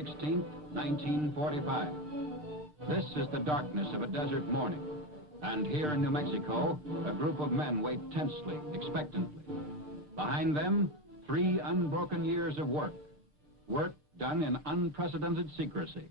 16th, 1945. This is the darkness of a desert morning. And here in New Mexico, a group of men wait tensely, expectantly. Behind them, 3 unbroken years of work. Work done in unprecedented secrecy.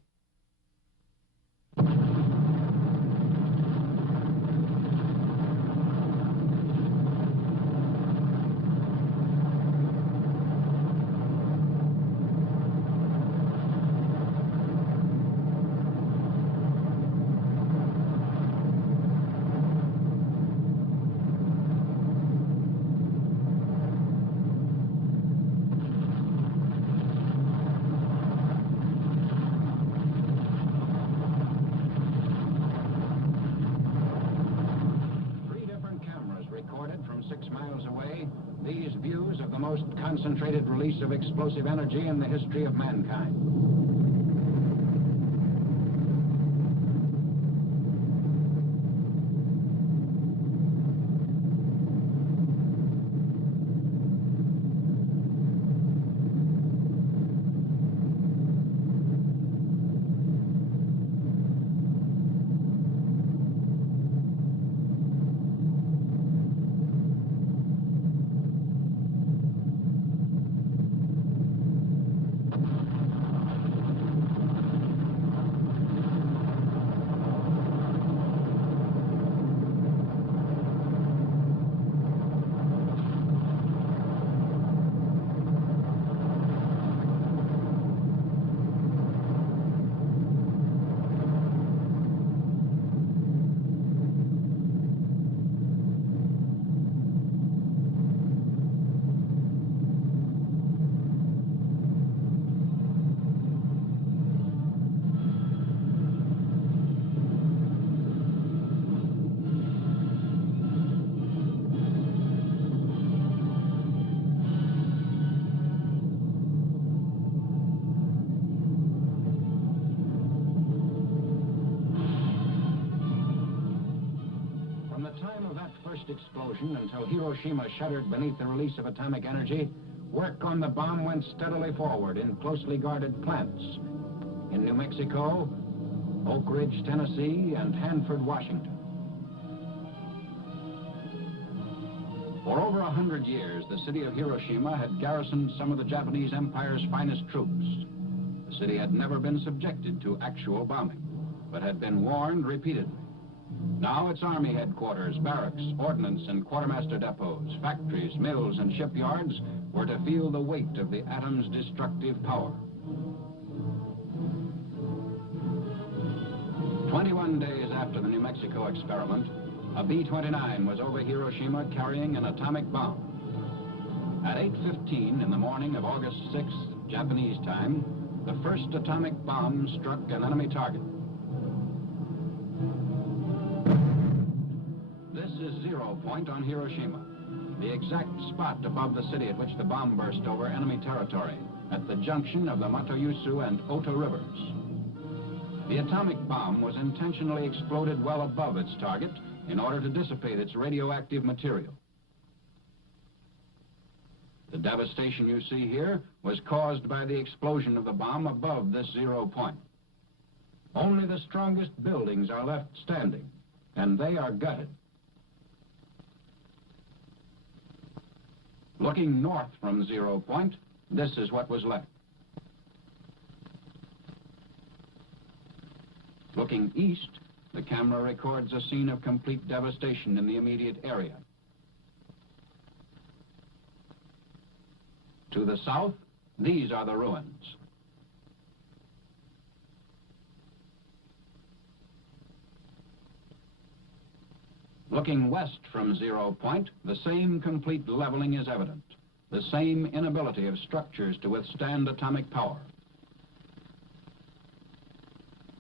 Recorded from 6 miles away, these views of the most concentrated release of explosive energy in the history of mankind. Explosion until Hiroshima shuddered beneath the release of atomic energy, work on the bomb went steadily forward in closely guarded plants in New Mexico, Oak Ridge, Tennessee, and Hanford, Washington. For over 100 years, the city of Hiroshima had garrisoned some of the Japanese Empire's finest troops. The city had never been subjected to actual bombing, but had been warned repeatedly. Now its army headquarters, barracks, ordnance, and quartermaster depots, factories, mills, and shipyards were to feel the weight of the atom's destructive power. 21 days after the New Mexico experiment, a B-29 was over Hiroshima carrying an atomic bomb. At 8:15 in the morning of August 6th, Japanese time, the first atomic bomb struck an enemy target. This is 0 point on Hiroshima, the exact spot above the city at which the bomb burst over enemy territory, at the junction of the Matoyusu and Ota rivers. The atomic bomb was intentionally exploded well above its target in order to dissipate its radioactive material. The devastation you see here was caused by the explosion of the bomb above this 0 point. Only the strongest buildings are left standing, and they are gutted. Looking north from 0 point, this is what was left. Looking east, the camera records a scene of complete devastation in the immediate area. To the south, these are the ruins. Looking west from 0 point, the same complete leveling is evident, the same inability of structures to withstand atomic power.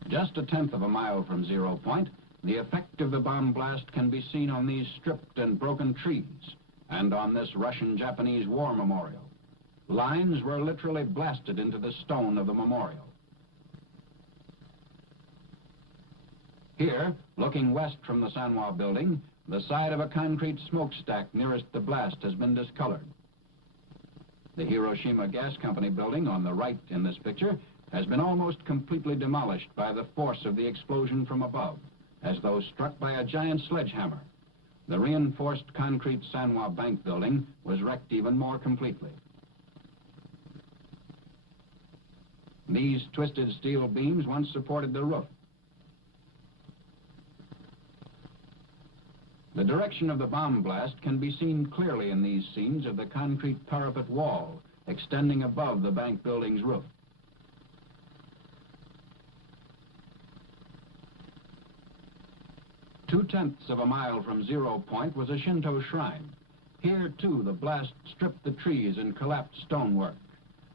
Just a tenth of a mile from 0 point, the effect of the bomb blast can be seen on these stripped and broken trees and on this Russian-Japanese war memorial. Lines were literally blasted into the stone of the memorial. Here, looking west from the Sanwa building, the side of a concrete smokestack nearest the blast has been discolored. The Hiroshima Gas Company building on the right in this picture has been almost completely demolished by the force of the explosion from above, as though struck by a giant sledgehammer. The reinforced concrete Sanwa Bank building was wrecked even more completely. These twisted steel beams once supported the roof. The direction of the bomb blast can be seen clearly in these scenes of the concrete parapet wall extending above the bank building's roof. Two-tenths of a mile from Zero Point was a Shinto shrine. Here, too, the blast stripped the trees and collapsed stonework.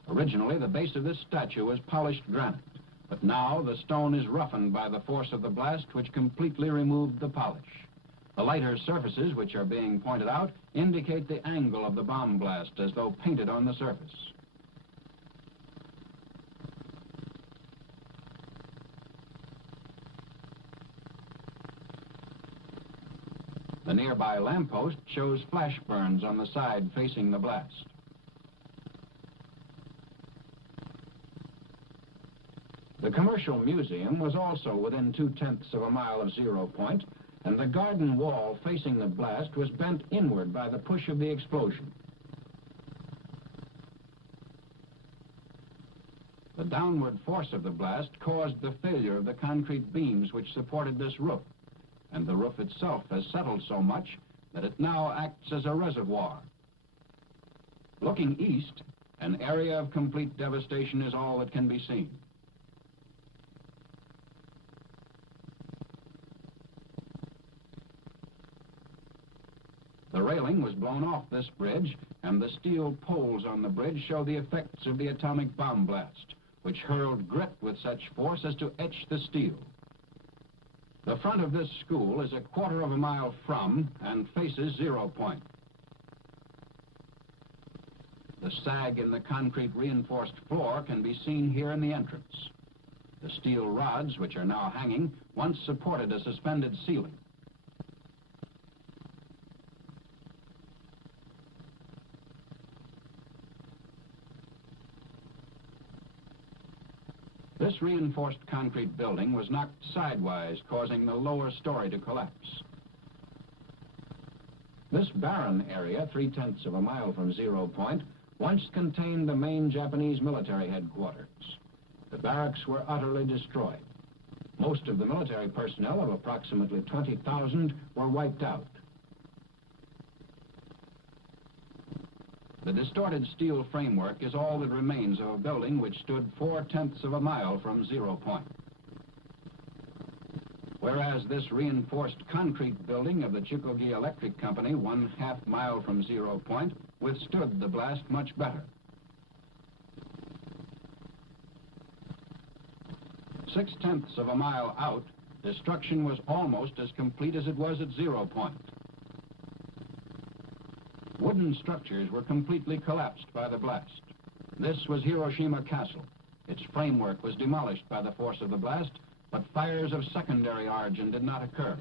Originally, the base of this statue was polished granite, but now the stone is roughened by the force of the blast, which completely removed the polish. The lighter surfaces, which are being pointed out, indicate the angle of the bomb blast as though painted on the surface. The nearby lamppost shows flash burns on the side facing the blast. The Commercial Museum was also within two-tenths of a mile of Zero Point, and the garden wall facing the blast was bent inward by the push of the explosion. The downward force of the blast caused the failure of the concrete beams which supported this roof, and the roof itself has settled so much that it now acts as a reservoir. Looking east, an area of complete devastation is all that can be seen. The railing was blown off this bridge, and the steel poles on the bridge show the effects of the atomic bomb blast, which hurled grit with such force as to etch the steel. The front of this school is a quarter of a mile from and faces Zero Point. The sag in the concrete reinforced floor can be seen here in the entrance. The steel rods, which are now hanging, once supported a suspended ceiling. This reinforced concrete building was knocked sidewise, causing the lower story to collapse. This barren area, three-tenths of a mile from Zero Point, once contained the main Japanese military headquarters. The barracks were utterly destroyed. Most of the military personnel, of approximately 20,000, were wiped out. The distorted steel framework is all that remains of a building which stood four-tenths of a mile from Zero Point. Whereas this reinforced concrete building of the Chikogi Electric Company, 1/2 mile from Zero Point, withstood the blast much better. 6/10 of a mile out, destruction was almost as complete as it was at Zero Point. Wooden structures were completely collapsed by the blast. This was Hiroshima Castle. Its framework was demolished by the force of the blast, but fires of secondary origin did not occur.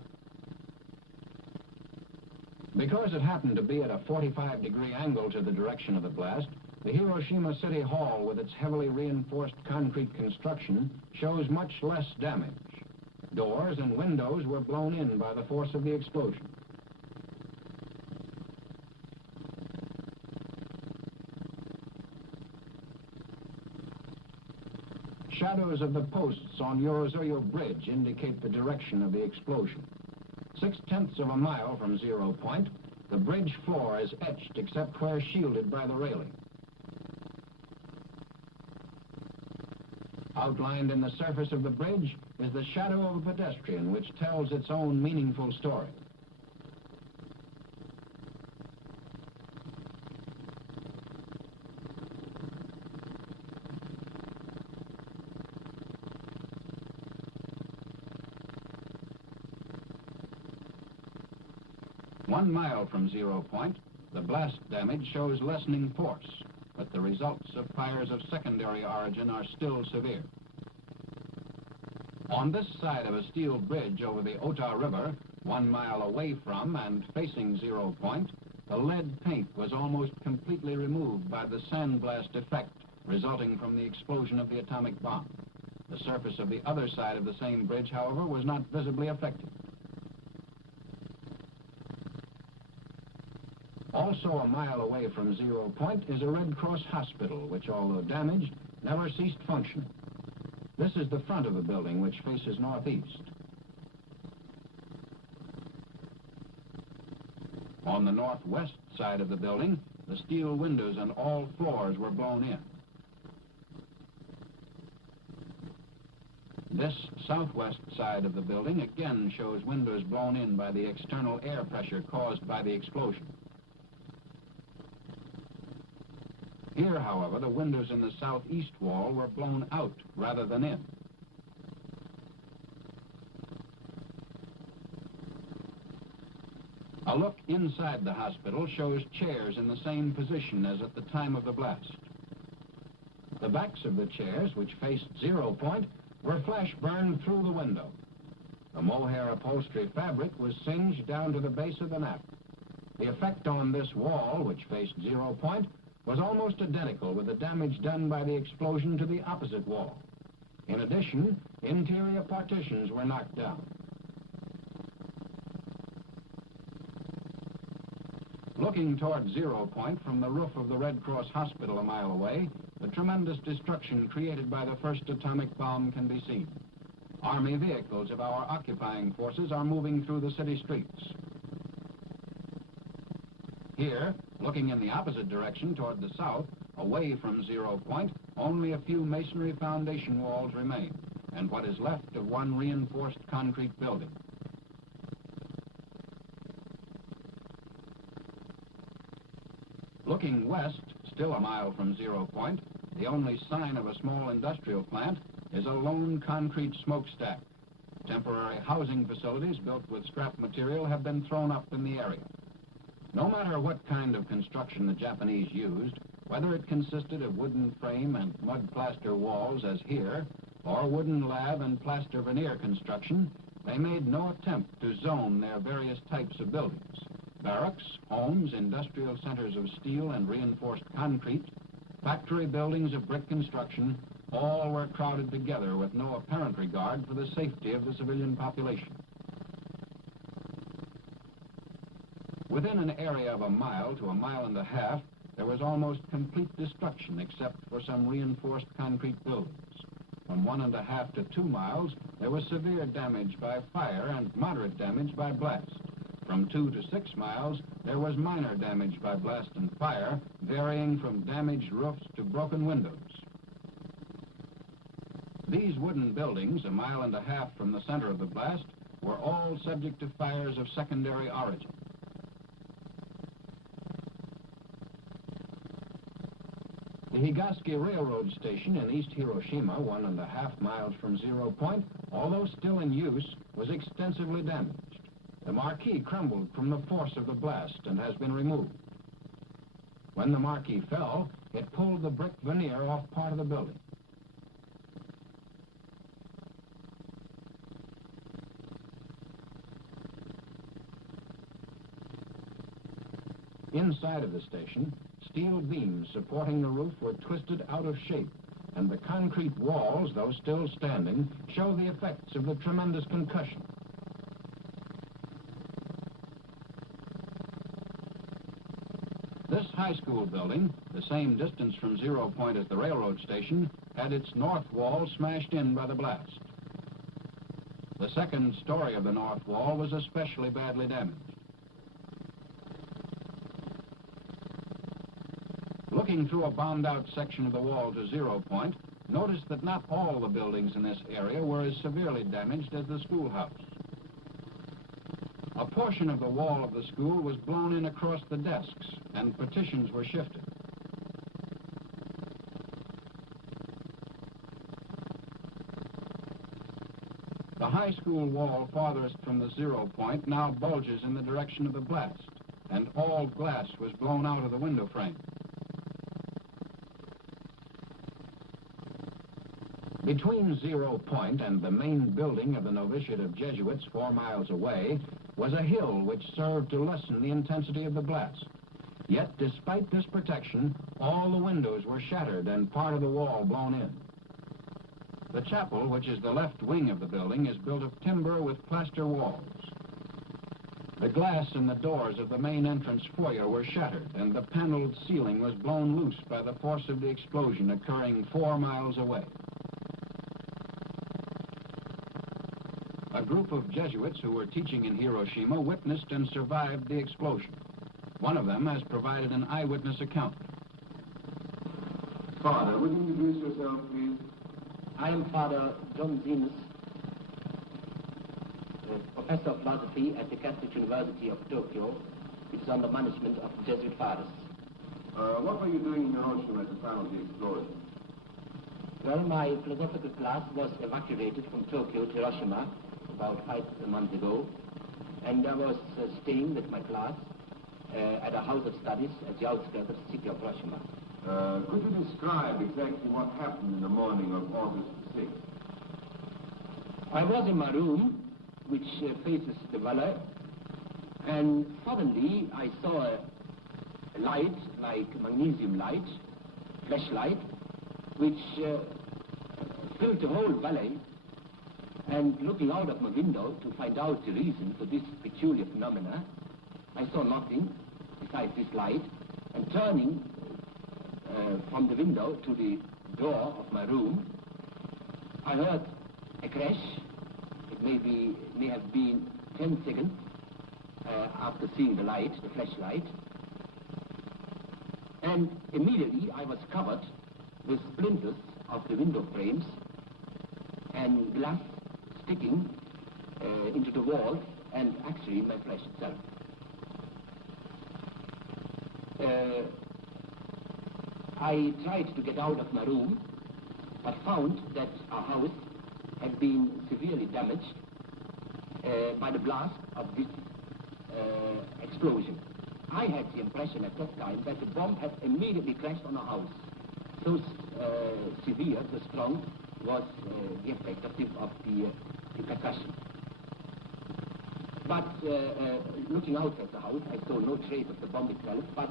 Because it happened to be at a 45-degree angle to the direction of the blast, the Hiroshima City Hall, with its heavily reinforced concrete construction, shows much less damage. Doors and windows were blown in by the force of the explosion. Shadows of the posts on Yorozuyo Bridge indicate the direction of the explosion. 6/10 of a mile from Zero Point, the bridge floor is etched except where shielded by the railing. Outlined in the surface of the bridge is the shadow of a pedestrian, which tells its own meaningful story. One mile from Zero Point, the blast damage shows lessening force, but the results of fires of secondary origin are still severe. On this side of a steel bridge over the Ota River, 1 mile away from and facing Zero Point, the lead paint was almost completely removed by the sandblast effect resulting from the explosion of the atomic bomb. The surface of the other side of the same bridge, however, was not visibly affected. Also a mile away from 0 Point is a Red Cross hospital, which, although damaged, never ceased functioning. This is the front of the building, which faces northeast. On the northwest side of the building, the steel windows and all floors were blown in. This southwest side of the building again shows windows blown in by the external air pressure caused by the explosion. Here, however, the windows in the southeast wall were blown out rather than in. A look inside the hospital shows chairs in the same position as at the time of the blast. The backs of the chairs, which faced 0 Point, were flash burned through the window. The mohair upholstery fabric was singed down to the base of the nap. The effect on this wall, which faced 0 Point, was almost identical with the damage done by the explosion to the opposite wall. In addition, interior partitions were knocked down. Looking toward 0 Point from the roof of the Red Cross Hospital a mile away, the tremendous destruction created by the first atomic bomb can be seen. Army vehicles of our occupying forces are moving through the city streets. Here, looking in the opposite direction toward the south, away from 0 Point, only a few masonry foundation walls remain, and what is left of one reinforced concrete building. Looking west, still a mile from 0 Point, the only sign of a small industrial plant is a lone concrete smokestack. Temporary housing facilities built with scrap material have been thrown up in the area. No matter what kind of construction the Japanese used, whether it consisted of wooden frame and mud plaster walls as here, or wooden lab and plaster veneer construction, they made no attempt to zone their various types of buildings. Barracks, homes, industrial centers of steel and reinforced concrete, factory buildings of brick construction, all were crowded together with no apparent regard for the safety of the civilian population. Within an area of a mile to a mile and a half, there was almost complete destruction except for some reinforced concrete buildings. From 1.5 to 2 miles, there was severe damage by fire and moderate damage by blast. From 2 to 6 miles, there was minor damage by blast and fire, varying from damaged roofs to broken windows. These wooden buildings, 1.5 miles from the center of the blast, were all subject to fires of secondary origin. The Higaski Railroad Station in East Hiroshima, 1.5 miles from 0 Point, although still in use, was extensively damaged. The marquee crumbled from the force of the blast and has been removed. When the marquee fell, it pulled the brick veneer off part of the building. Inside of the station, steel beams supporting the roof were twisted out of shape, and the concrete walls, though still standing, show the effects of the tremendous concussion. This high school building, the same distance from 0 Point as the railroad station, had its north wall smashed in by the blast. The second story of the north wall was especially badly damaged. Looking through a bombed-out section of the wall to 0 Point, notice that not all the buildings in this area were as severely damaged as the schoolhouse. A portion of the wall of the school was blown in across the desks, and partitions were shifted. The high school wall farthest from the 0 Point now bulges in the direction of the blast, and all glass was blown out of the window frame. Between 0 Point and the main building of the novitiate of Jesuits 4 miles away was a hill which served to lessen the intensity of the blast. Yet, despite this protection, all the windows were shattered and part of the wall blown in. The chapel, which is the left wing of the building, is built of timber with plaster walls. The glass in the doors of the main entrance foyer were shattered, and the paneled ceiling was blown loose by the force of the explosion occurring 4 miles away. A group of Jesuits who were teaching in Hiroshima witnessed and survived the explosion. One of them has provided an eyewitness account. Father, would you introduce yourself, please? I am Father John Zenas, Professor of Philosophy at the Catholic University of Tokyo, which is under management of the Jesuit fathers. What were you doing in Hiroshima at the time of the explosion? Well, my philosophical class was evacuated from Tokyo to Hiroshima about 5 months ago, and I was staying with my class at a house of studies at the outskirts of the city of Hiroshima. Could you describe exactly what happened in the morning of August 6th? I was in my room, which faces the valley, and suddenly I saw a light, like magnesium light, flashlight, which filled the whole valley. And looking out of my window to find out the reason for this peculiar phenomena, I saw nothing besides this light, and turning from the window to the door of my room, I heard a crash. It may have been 10 seconds after seeing the light, the flashlight, and immediately I was covered with splinters of the window frames and glass sticking into the walls and actually my flesh itself. I tried to get out of my room, but found that our house had been severely damaged by the blast of this explosion. I had the impression at that time that the bomb had immediately crashed on our house. So severe, so strong was the effect of the percussion. But looking out at the house, I saw no trace of the bomb itself, but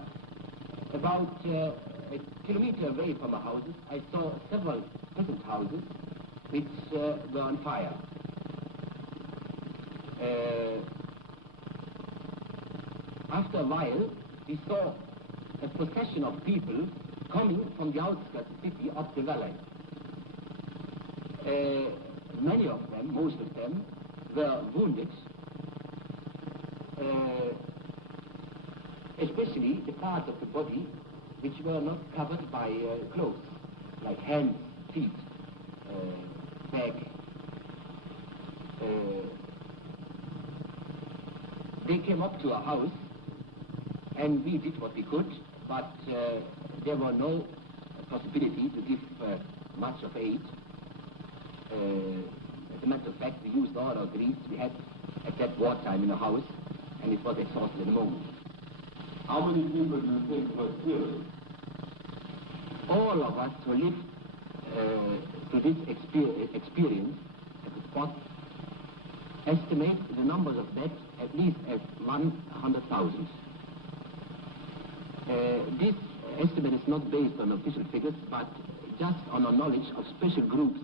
about a kilometer away from our houses, I saw several peasant houses which were on fire. After a while, we saw a procession of people coming from the outskirts of the city up the valley. Many of them, most of them, were wounded, especially the parts of the body which were not covered by clothes, like hands, feet, back. They came up to our house, and we did what we could, but there were no possibility to give much of aid. As a matter of fact, we used all our grease we had at that wartime in the house, and it was exhausted in a moment. How many people do you think were killed? All of us who lived through this experience at the spot estimate the numbers of deaths at least as 100,000. This estimate is not based on official figures, but just on our knowledge of special groups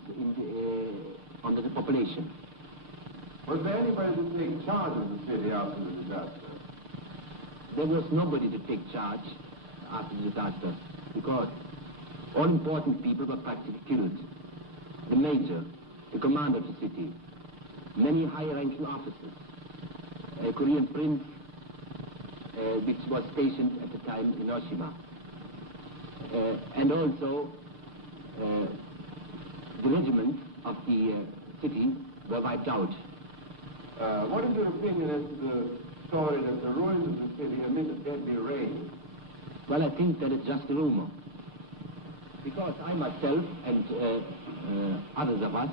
under the population. Was there anybody to take charge of the city after the disaster? There was nobody to take charge after the disaster, because all important people were practically killed. The major, the commander of the city, many high-ranking officers, a Korean prince, which was stationed at the time in Hiroshima, and also the regiments of the city were wiped out. What is your opinion as to the story that the ruins of the city emitted deadly rain? Well, I think that it's just a rumor, because I myself and others of us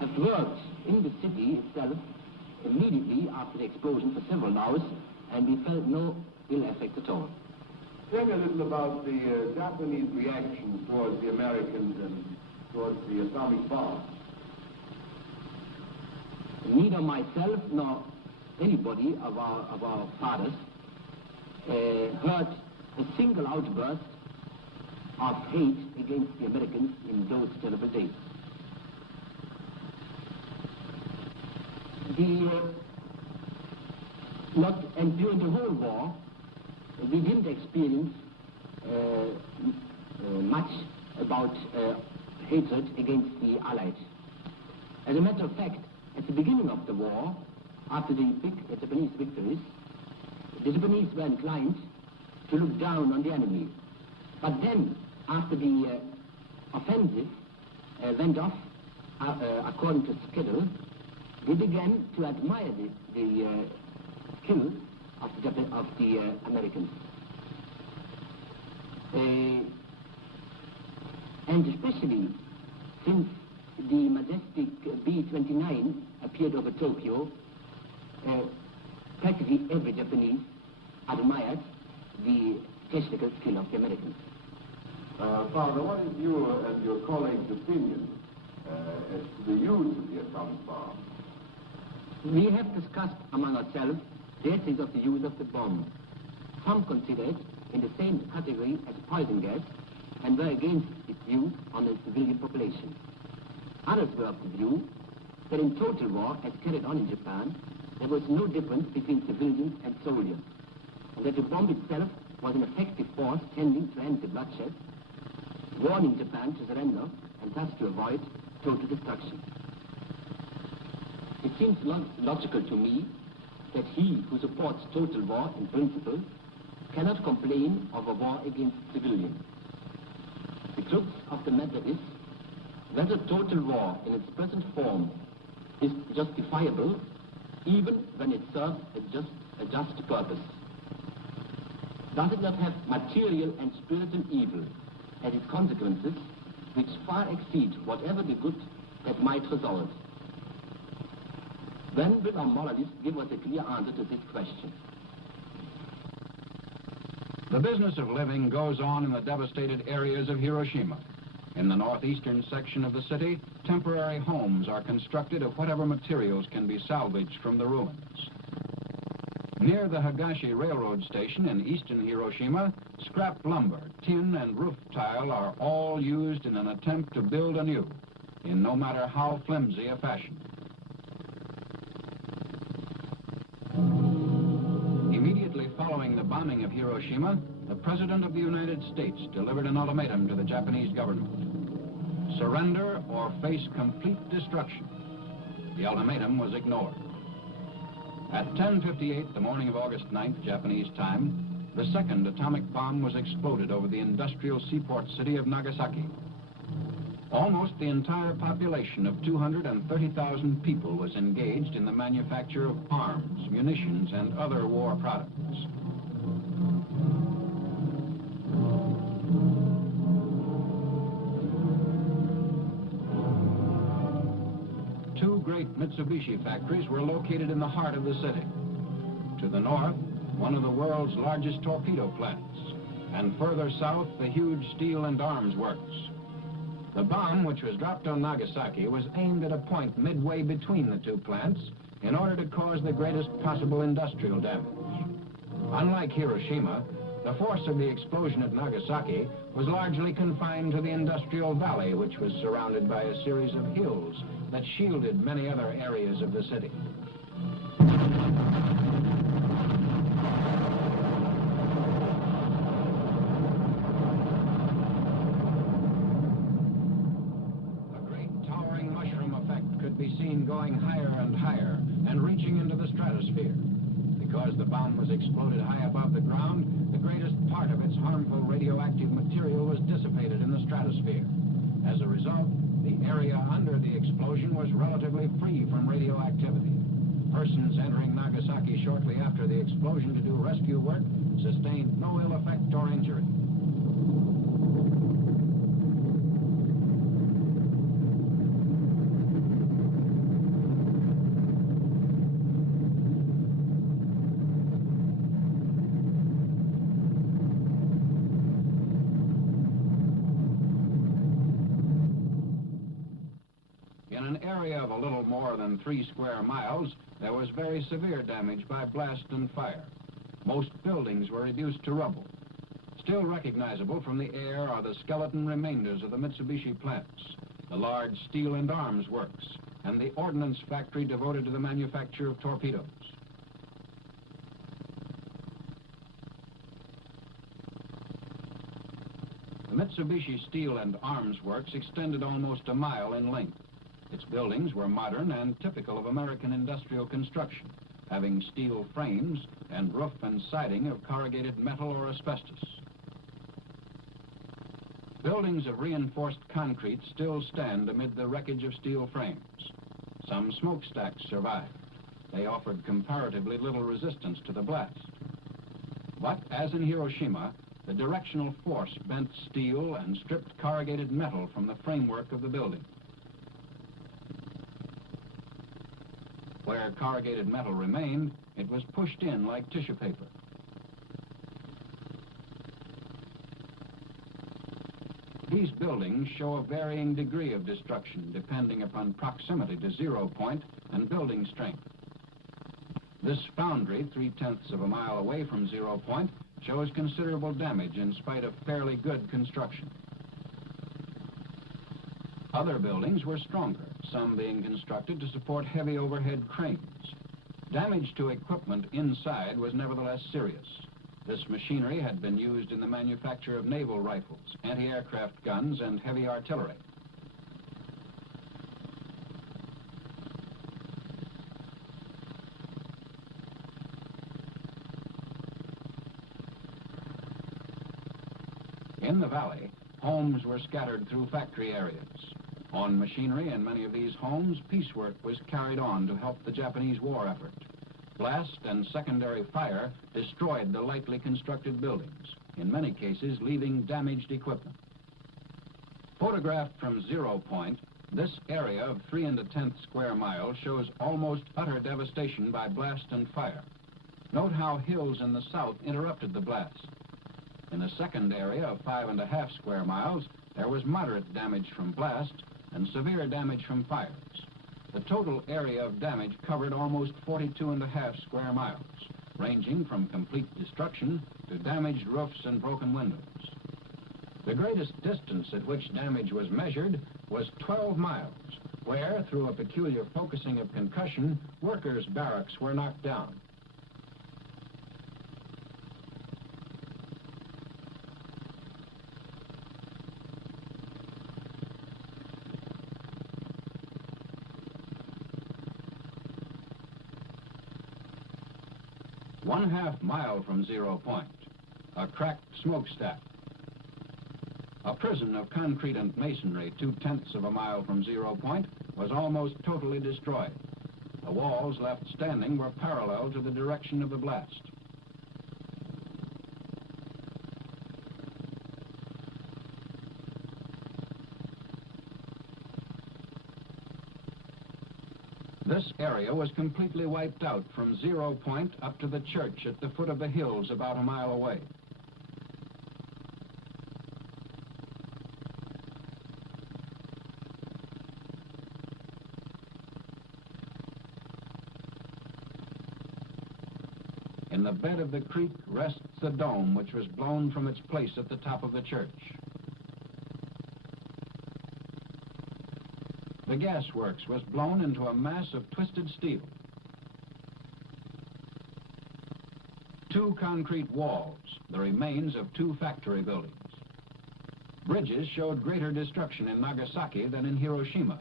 have worked in the city itself immediately after the explosion for several hours, and we felt no ill effect at all. Tell me a little about the Japanese reaction towards the Americans and towards the atomic bomb. Neither myself nor anybody of our fathers heard a single outburst of hate against the Americans in those terrible days. And during the whole war, we didn't experience much about hatred against the Allies. As a matter of fact, at the beginning of the war, after the Japanese victories, the Japanese were inclined to look down on the enemy. But then, after the offensive went off according to schedule, they began to admire the skill of the Americans. And especially since the majestic B-29 appeared over Tokyo, practically every Japanese admired the technical skill of the Americans. Father, what is your and your colleagues' opinion as to the use of the atomic bomb? We have discussed among ourselves the ethics of the use of the bomb. Some consider it in the same category as poison gas and were against its use on the civilian population. Others were of the view that in total war, as carried on in Japan, there was no difference between civilians and soldiers, and that the bomb itself was an effective force tending to end the bloodshed, warning Japan to surrender and thus to avoid total destruction. It seems logical to me that he who supports total war in principle cannot complain of a war against civilians. The crux of the matter is whether total war in its present form is justifiable even when it serves a just purpose. Does it not have material and spiritual evil as its consequences which far exceed whatever the good that might result? When will our moralists give us a clear answer to this question? The business of living goes on in the devastated areas of Hiroshima. In the northeastern section of the city, temporary homes are constructed of whatever materials can be salvaged from the ruins. Near the Higashi Railroad Station in eastern Hiroshima, scrap lumber, tin, and roof tile are all used in an attempt to build anew, in no matter how flimsy a fashion. Immediately following the bombing of Hiroshima, the President of the United States delivered an ultimatum to the Japanese government. Surrender or face complete destruction. The ultimatum was ignored. At 10:58 the morning of August 9th, Japanese time, the second atomic bomb was exploded over the industrial seaport city of Nagasaki. Almost the entire population of 230,000 people was engaged in the manufacture of arms, munitions, and other war products. Two great Mitsubishi factories were located in the heart of the city. To the north, one of the world's largest torpedo plants, and further south, the huge steel and arms works. The bomb, which was dropped on Nagasaki, was aimed at a point midway between the two plants in order to cause the greatest possible industrial damage. Unlike Hiroshima, the force of the explosion at Nagasaki was largely confined to the industrial valley, which was surrounded by a series of hills that shielded many other areas of the city. Going higher and higher and reaching into the stratosphere. Because the bomb was exploded high above the ground, the greatest part of its harmful radioactive material was dissipated in the stratosphere. As a result, the area under the explosion was relatively free from radioactivity. Persons entering Nagasaki shortly after the explosion to do rescue work sustained no ill effect or injury. In an area of a little more than 3 square miles, there was very severe damage by blast and fire. Most buildings were reduced to rubble. Still recognizable from the air are the skeleton remainders of the Mitsubishi plants, the large steel and arms works, and the ordnance factory devoted to the manufacture of torpedoes. The Mitsubishi Steel and Arms Works extended almost a mile in length. Its buildings were modern and typical of American industrial construction, having steel frames and roof and siding of corrugated metal or asbestos. Buildings of reinforced concrete still stand amid the wreckage of steel frames. Some smokestacks survived. They offered comparatively little resistance to the blast. But, as in Hiroshima, the directional force bent steel and stripped corrugated metal from the framework of the building. Where corrugated metal remained, it was pushed in like tissue paper. These buildings show a varying degree of destruction depending upon proximity to 0 point and building strength. This foundry, 3/10 of a mile away from 0 point, shows considerable damage in spite of fairly good construction. Other buildings were stronger, some being constructed to support heavy overhead cranes. Damage to equipment inside was nevertheless serious. This machinery had been used in the manufacture of naval rifles, anti-aircraft guns, and heavy artillery. In the valley, homes were scattered through factory areas. On machinery in many of these homes, piecework was carried on to help the Japanese war effort. Blast and secondary fire destroyed the lightly constructed buildings, in many cases leaving damaged equipment. Photographed from 0 point, this area of 3 1/10 square miles shows almost utter devastation by blast and fire. Note how hills in the south interrupted the blast. In the second area of 5 1/2 square miles, there was moderate damage from blast and severe damage from fires. The total area of damage covered almost 42 1/2 square miles, ranging from complete destruction to damaged roofs and broken windows. The greatest distance at which damage was measured was 12 miles, where, through a peculiar focusing of concussion, workers' barracks were knocked down. One-half mile from 0 point, a cracked smokestack. A prison of concrete and masonry 2/10 of a mile from 0 point was almost totally destroyed. The walls left standing were parallel to the direction of the blast. This area was completely wiped out from 0 point up to the church at the foot of the hills about a mile away. In the bed of the creek rests the dome, which was blown from its place at the top of the church. The gasworks was blown into a mass of twisted steel. 2 concrete walls, the remains of 2 factory buildings. Bridges showed greater destruction in Nagasaki than in Hiroshima.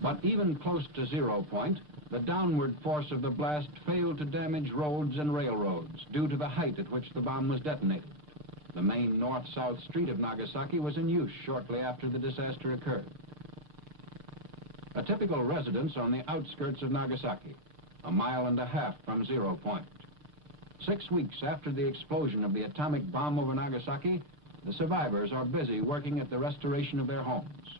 But even close to 0 point, the downward force of the blast failed to damage roads and railroads due to the height at which the bomb was detonated. The main north-south street of Nagasaki was in use shortly after the disaster occurred. A typical residence on the outskirts of Nagasaki, a mile and a half from 0 point. 6 weeks after the explosion of the atomic bomb over Nagasaki, the survivors are busy working at the restoration of their homes.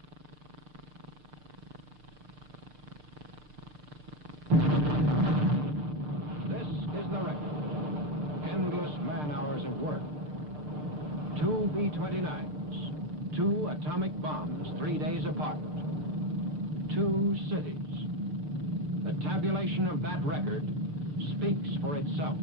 This is the record. Endless man-hours of work. 2 B-29s, 2 atomic bombs 3 days apart, 2 cities. The tabulation of that record speaks for itself.